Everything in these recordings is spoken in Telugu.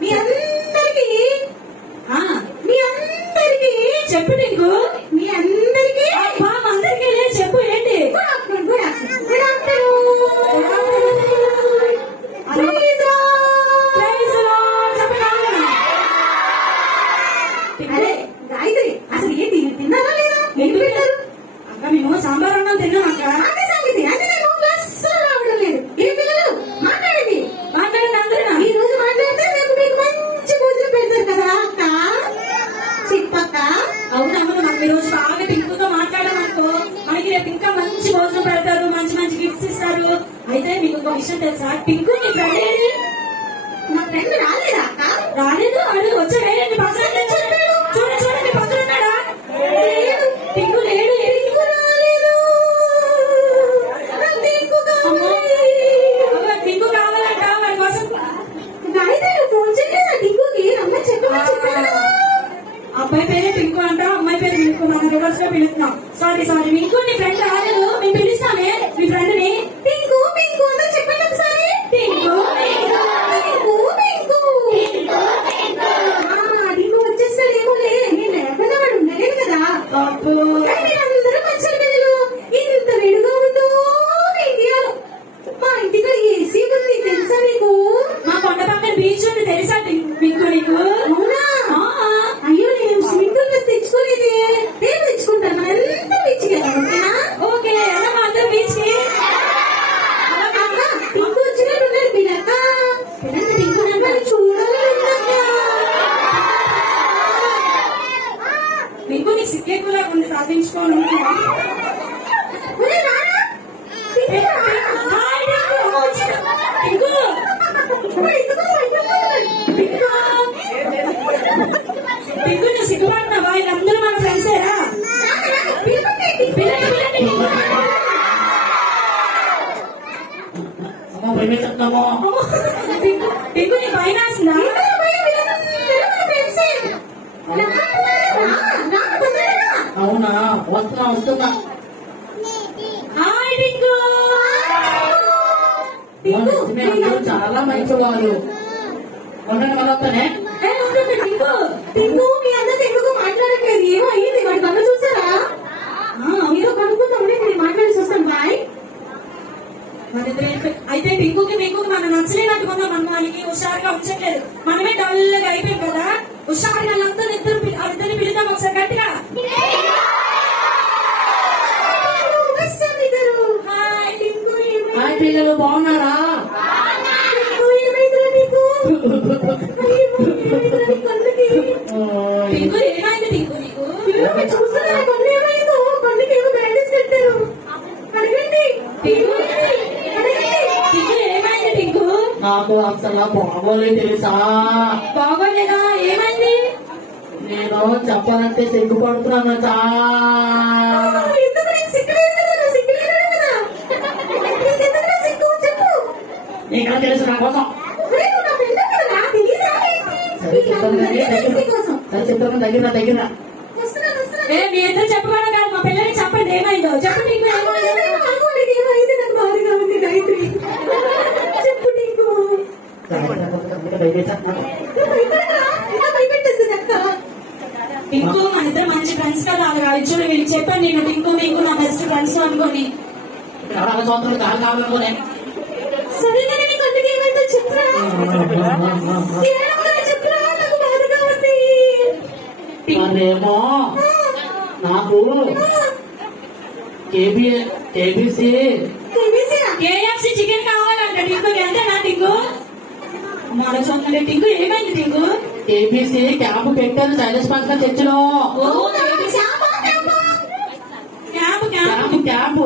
మీ అందరికి చెప్పు నీకు మీ అందరికి అందరికి చెప్పు ఏంటి అరే గాయత్రి అసలు ఏంటి తిన్నారా లేదా ఏంటి పెట్టారు అక్క మేము సాంబార్ అన్నం తిన్నాం అక్క సంగతి అంటే నేను అస్సలు రావడం లేదు ఏం పిల్లలు మాట్లాడండి అందరూ ఈ రోజు మాట్లాడితే రేపు మీకు మంచి భోజనం పెడతారు కదా అక్క చెప్పక్క అవునవును మనం ఈ రోజు బాగా పింకుతో మాట్లాడామనుకో మనకి రేపు ఇంకా మంచి భోజనం పెడతారు మంచి మంచి గిఫ్ట్స్ ఇస్తారు అయితే మీకు ఒక విషయం తెలుసా పింకు నీ ఫ్రెండ్ ఏది నా ఫ్రెండ్ రాలేదా అక్క రాలేదు అడుగు వచ్చాడే నీ పక్కన చూడండి పక్కన ఉన్నాడా పింకు లేడు ఎందుకు రాలేదు పింకు కావాలంట వాడి కోసం గాయత్రి ఫోన్ చేయలేదా పింకుకి అమ్మాయి చెప్పాను అబ్బాయి పేరే పింకు అంట అమ్మాయి పేరు పింకు మనం రివర్స్ లో పిలుస్తున్నాం సారీ పింకు నీ ఫ్రెండ్ రాలేదు మేము పిలుస్తామే మీ ఫ్రెండ్ ని పింకు అందరూ చెప్పండి ఒకసారి పింకు వచ్చేస్తాడేమో నేను లేకుండా వాడు ఉండలేను కదా అందరూ మంచి పిల్లలు ఇంత వేడిగా ఉందో ఇండియాలో మా ఇంటిలో ఏసీ ఉంది తెలుసా మీకు మా కొండ పక్కన బీచ్ ఉంది తెలుసా మీకు నీకు అవునా అయ్యో నేను స్విమ్మింగ్ పూల్ బస్ తెచ్చుకోలేదే నేను తెచ్చుకుంటాను అంతా బీచ్ కదా ఓకే ఎలా మా అందరూ బీచ్ కి పింకు వచ్చినట్టున్నారు మీరక్క పింకు నన్ను చూడాలి పింకు నీకు సిగ్గేకులా ఉంది సాధించుకోవాలి పింకు నువ్వు సిగ్గుపడుతున్నావా వీళ్ళందరూ మన ఫ్రెండ్సేరా పింకు నీ భయం వేస్తుందా అవునా వస్తున్నా చాలా మంచి వాళ్ళు ఉండండి వస్తానే పింకు మీ అందరూ ఎందుకు మాట్లాడట్లేదు ఏమో అయ్యింది వాడి కళ్ళు చూసారా మీతో కనుక్కుందాం నేను మాట్లాడేసి వస్తాను బాయ్ అయితే పింకుకి మనం నచ్చలేనట్టుకున్నాం మనం మనకి హుషారుగా ఉంచట్లేదు మనమే డల్గా అయిపోయాం కదా హుషారుగా వాళ్ళందరూ ఇద్దరిని పిలుద్దాం ఒకసారి గట్టిగా హాయ్ పిల్లలు బాగున్నారా పింకు ఏమైంది పింకు నీకు చూస్తున్నా కొన్ని ఏమైందో కొన్నికి ఏమో బ్యాండేజ్ కట్టారు అడగండి పింకు ఏమైంది పింకు నాకు అసలు బాగోలేదు తెలుసా బాగోలేదా ఏమైంది నేను చెప్పాలంటే సిగ్గుపడుతున్నాను నీకు తెలుసు నా కోసం దగ్గర మీ ఇద్దరు చెప్పడం కాదు మా పిల్లలకి చెప్పండి ఏమైందో చెప్పండి పింకు మన ఇద్దరు మంచి ఫ్రెండ్స్ కదా అలా చూడు వీళ్ళకి చెప్పండి నేను పింకు నా బెస్ట్ ఫ్రెండ్స్ అనుకోని సరేగానే మీకు అందుకే ఏమైందో చెప్తా అదేమో నాకు కేబీసీ కేఎఫ్సీ చికెన్ కావాలంట టింకు అంతేనా టింకు చూడండి టింకు ఏమైంది టింకు కేబీసీ క్యాంప్ పెట్టాను సైలెన్స్ పక్కన చర్చిలో క్యాంప్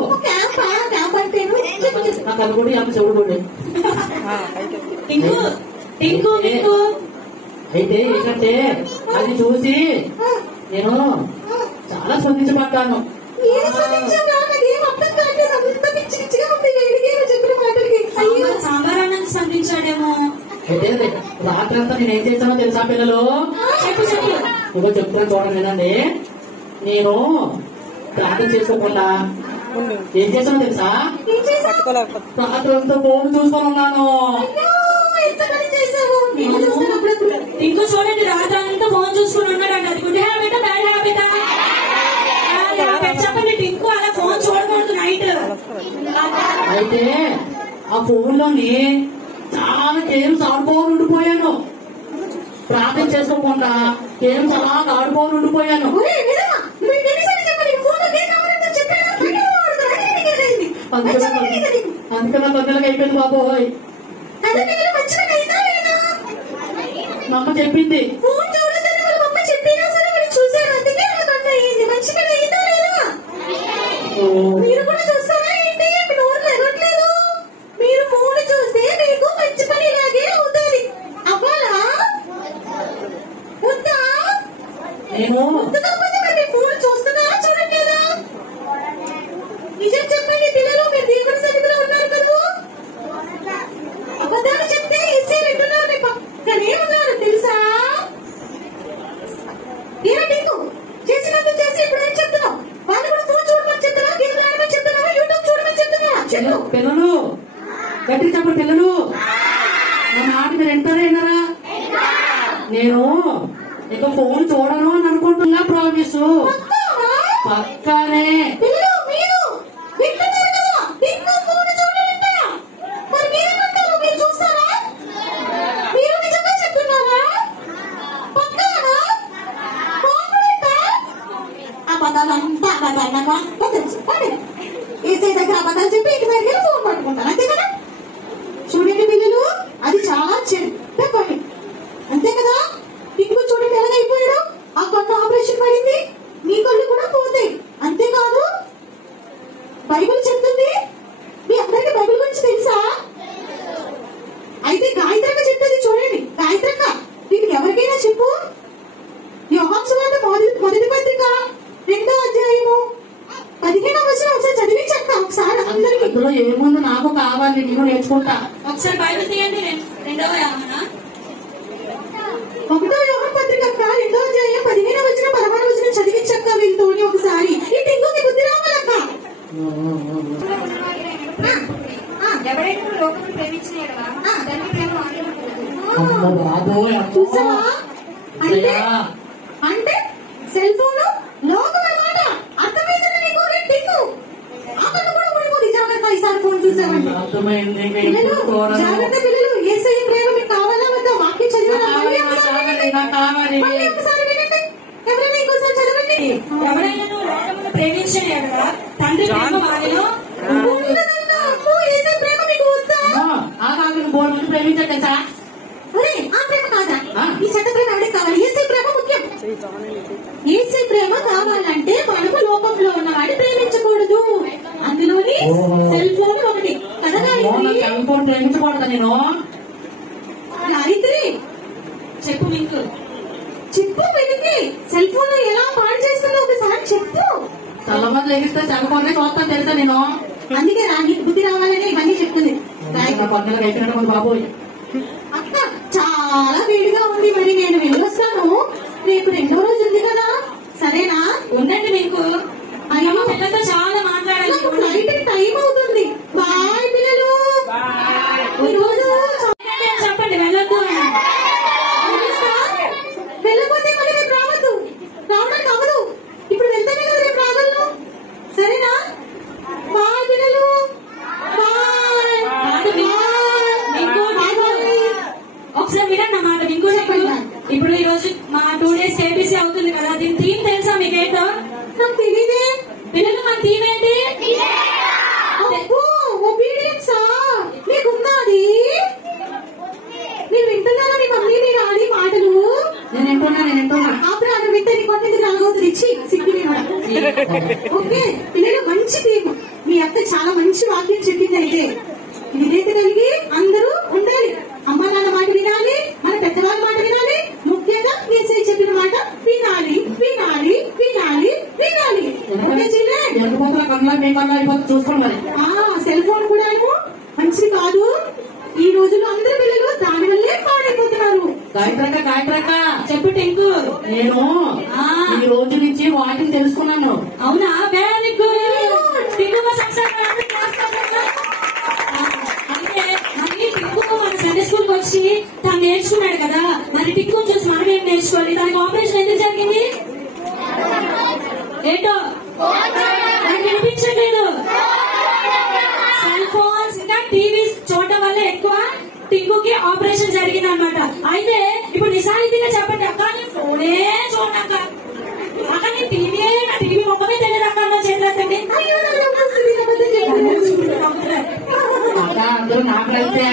నాకు అది కూడా అమ్మ చెవుడు అయితే ఏంటంటే అది చూసి నేను చాలా స్పందించబడ్డాను సాంబార్ అన్నం స్పందించాడేమో అయితే రాత్రంతా నేను ఏం చేశానో తెలుసా పిల్లలు ఇగో చెప్తాను చూడండి వినండి నేను ప్రార్థన చేసుకోకుండా ఏం చేశానో తెలుసా రాత్రంతా ఫోన్ చూసుకొని ఉన్నాను నేను చూస్తాను అప్పుడప్పుడు. ఇంకో చూడండి రాత్రి అంతా ఫోన్ చూసుకుని ఉన్నాడంట. అది గుడ్ హ్యాబిటా బ్యాడ్ హ్యాబిటా? చెప్పండి టింకు అలా ఫోన్ చూడకూడదు నైట్. అయితే ఆ ఫోన్ లోని చాలా గేమ్స్ ఆడుకోవాలి ఉండిపోయాను. ప్రార్థన చేసుకోకుండా గేమ్స్ అలా ఆడుకోవాలి ఉండిపోయాను. అందుకన్నా తొందరగా అయిపోయింది బాబోయ్. మా అమ్మ చెప్పింది. మీరు కూడా చూస్తారా ఏంటి? మీ నోరు ఎగట్లేదు. మీరు ఫోన్ చూస్తే మీకు మంచి పని ఇలాగే అవుతుంది. అవ్వాలా వద్దా? నేను కాకపోతే మరి మీ ఫోన్ చూస్తున్నారా చూడట్లేదా? నిజం చెప్పండి పిల్లలు, మీరు దేవుని సన్నిధిలో ఉన్నారు కదా. అబద్ధాలు చెప్తే ఇసే రెండున్నారు మీ పక్కనే ఉన్నారు తెలుసా? ఏమిటి చేసినంత చేసి ఇప్పుడు ఏం చెప్తున్నావు? వాళ్ళు కూడా ఫోన్ చూడమని చెప్తున్నా, గేమ్లు ఆడమని చెప్తున్నావా, యూట్యూబ్ చూడమని చెప్తున్నా? పిల్లలు గట్టి చెప్పండి. పిల్లలు నా మాట మీరు వింటారా? నేను ఇక ఫోన్ చూడను అని అనుకుంటున్నా. ప్రామిస్ పక్కానే. పిల్లలు మీరు వింటున్నారు కదా, ఇంకా ఫోన్ చూడాలంట. మరి మీరేమంటారు? మీరు చూస్తారా? మీరు నిజంగా చెప్తున్నారా? పక్కానా? కాన్ఫిడెంటా? అబద్ధాలంతా అబద్ధాలంతా తెలుసు. ఏసై దగ్గర అబద్ధాలు చెప్పి ఇంటి దగ్గర ఫోన్ పట్టుకుంటారు అంతే కదా. చూడండి పిల్లలు, అది చాలా చెడ్డ పని అంతే కదా. ఇంకో చూడండి ఎలాగైపోయాడు. ఆ కన్ను ఆపరేషన్ పడింది, మీ కళ్ళు కూడా పోతాయి. అంతేకాదు బైబిల్ చెప్తుంది. మీ అందరికీ బైబిల్ గురించి తెలుసా? అయితే గాయత్రక్క చెప్తుంది చూడండి. గాయత్రక్క నీకు ఎవరికైనా చెప్పు. యోహాను సువార్త మొదటి పత్రిక 2వ అధ్యాయము 15వ వచనం ఒకసారి చదివి చెప్తా ఒకసారి అందరికి. అందులో ఏముంది నాకు కావాలి, నేను నేర్చుకుంటా. ఒకసారి బైబిల్ తీయండి. 2వ యోహాను 1వ యోహాను పత్రిక 2వ అధ్యాయం 15వ వచనం 16వ వచనం చదివించక్క వీళ్ళతోని ఒకసారి. ఈ టింగుకి బుద్ధి రావాలక్క. ఎవరైనా లోకమును ప్రేమించిన యెడల తండ్రి ప్రేమ వారిలో కలుగును. అమ్మో బాబోయ్, అమ్మో. చూసావా? అంటే అయ్యా. అంటే సెల్ ఫోన్ లోకం అన్నమాట. అర్థమైంది నీకు? టింగు అక్కడ కూడా పడిపోతుంది. జాగ్రత్త ఈసారి ఫోన్ చూసామంటే. అర్థమైంది. పిల్లలు జాగ్రత్త పిల్లలు. యేసయ్య ప్రేమ మీకు కావాలా వద్దా? వాక్యం చదివారా? మళ్ళీ ఒకసారి వినండి. ఎవరైనా ఇంకోసారి చదవండి. ఎవరైనా లోకమును ప్రేమించిన యెడల తండ్రి ప్రేమ వారిలో ఉండదన్నా. అమ్మో, యేసయ్య ప్రేమ మీకు వద్దా? ఆ కాదు బోర్డు మంది ప్రేమించండి సార్. ఒరే, ఆ ప్రేమ కాదా? ఈ చెత్త ప్రేమ ఎవరికి కావాలి? యేసయ్య ప్రేమ ముఖ్యం. యేసయ్య ప్రేమ కావాలంటే మనము లోకంలో ఉన్నవాడిని ప్రేమించకూడదు. అందులోని సెల్ ఫోన్ ఒకటి కదా. సెల్ ఫోన్ ప్రేమించకూడదు. నేను గాయత్రి చెప్పు మీకు చెప్పు వెనక్కి. సెల్ ఫోన్ ఎలా పాడు చేస్తుందో ఒకసారి చెప్పు. తెల్లవారు లెగిస్తే సెల్ ఫోన్ చూస్తాను తెలుసా నేను. అందుకే నీకు బుద్ధి రావాలని ఇవన్నీ చెప్తుంది. పండుగ అయిపోయినట్టు బాబోయ్. అక్క చాలా వేడిగా ఉంది. మరి నేను వెళ్ళొస్తాను. రేపు 2వ రోజు ఉంది కదా. సరేనా? ఉండండి మీకు. అయ్యో, పిల్లలతో చాలా మాట్లాడాలి. నాకు ఫ్లైట్ టైం అవుతుంది. బాయ్ పిల్లలు. ఈ రోజు చెప్పండి వెళ్ళొద్దు అని. వెళ్ళకపోతే మళ్ళీ రేపు రావద్దు. రావడానికి అవ్వదు. ఇప్పుడు వెళ్తేనే కదా రేపు రాగలను. సరేనా? బాయ్ పిల్లలు. ఒకసారి వినండి నా మాట. ఇంకో చెప్పండి. ఇప్పుడు ఈ రోజు మా 2 days KBC అవుతుంది కదా. దీని థీమ్ తెలుసా మీకేంటో? నాకు తెలియదే. పిల్లలు మన థీమ్ ఏంటి? ఒబీడియన్సా మీకుందా? అది మీరు వింటున్నారా? మీ మమ్మీ మీరు ఆడి మాటలు నేను వింటున్నా. అప్పుడు అది వింటే నీ కొట్టి నలగవుతుంది. ఇచ్చి సిగ్గు ఓకే పిల్లలు, మంచి థీమ్. మీ అత్త చాలా మంచి వాక్యం చెప్పింది. అయితే విధేయత కలిగి అందరూ ఉండాలి. అమ్మ నాన్న మాట వినాలి, మన పెద్దవాళ్ళ మాట వినాలి. ముఖ్యంగా యేసయ్య చెప్పిన మాట వినాలి వినాలి వినాలి వినాలి. ఓకే చెల్లె? చూసుకోండి. సెల్ ఫోన్ కూడా మంచిది కాదు. ఈ రోజుల్లో అందరు పిల్లలు దాని వల్లే పాడైపోతున్నారు. గాయత్రక్క చెప్పు టింకు. నేను ఈ రోజు నుంచి వాటిని తెలుసుకున్నాను. అవునా? Very good. టింకు సక్సెస్. అంటే మళ్ళీ టింకు మన సండే స్కూల్ కి వచ్చి తను నేర్చుకున్న నేర్చుకున్నాడు కదా, మరి టింకుని చూసి మనం ఏం నేర్చుకోవాలి? దానికి ఆపరేషన్ ఎందుకు జరిగింది? ఏంటో నాకు వినిపించట్లేదు. సెల్ ఫోన్స్ ఇంకా టీవీ చూడటం వల్ల ఎక్కువ టింకుకి ఆపరేషన్ జరిగింది అనమాట. అయితే ఇప్పుడు నిజాయితీగా చెప్పండి అక్క, నేను ఫోనే చూడక అక్క, నేను టీవీ మొక్కమే తెలియదు అక్క అన్న చేతులండి. అక్క అందరూ నాకు కలిసే